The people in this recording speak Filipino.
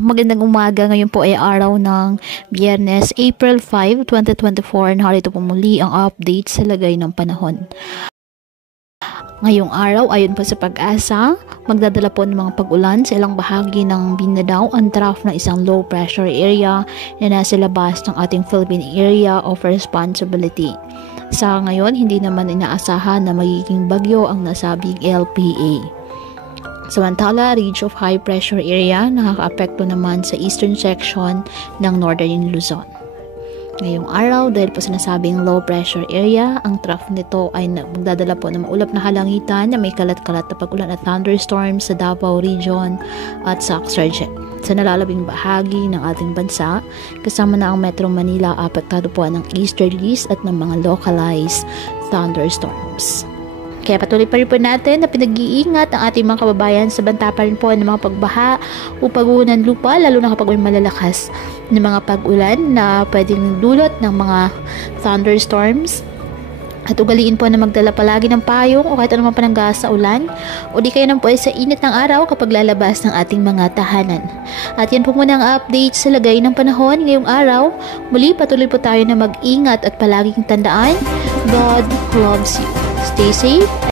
Magandang umaga. Ngayon po ay araw ng Biyernes, April 5, 2024. Narito po muli ang update sa lagay ng panahon. Ngayong araw, ayon po sa Pag-asa, magdadala po ng mga pag-ulan sa ilang bahagi ng Mindanao ang trough ng isang low pressure area na nasa labas ng ating Philippine Area of Responsibility. Sa ngayon, hindi naman inaasahan na magiging bagyo ang nasabing LPA. Samantala, ridge of high pressure area nakakaapekto naman sa eastern section ng northern Luzon. Ngayong araw, dahil po sa nasabing low pressure area, ang trough nito ay magdadala po ng maulap na halangitan na may kalat-kalat na pag-ulan at thunderstorms sa Davao Region at sa Exargent. Sa nalalabing bahagi ng ating bansa, kasama na ang Metro Manila, apektado po ng easterlies at ng mga localized thunderstorms. Kaya patuloy pa rin po natin na pinag-iingat ang ating mga kababayan sa banta pa rin po ng mga pagbaha o pagguho ng lupa, lalo na kapag may malalakas na mga pag-ulan na pwedeng dulot ng mga thunderstorms. At ugaliin po na magdala palagi ng payong o kahit anumang pananggas sa ulan o di kayo naman po ay sa init ng araw kapag lalabas ng ating mga tahanan. At yan po muna ang update sa lagay ng panahon ngayong araw. Muli patuloy po tayo na mag-ingat at palaging tandaan, God loves you. Stay safe.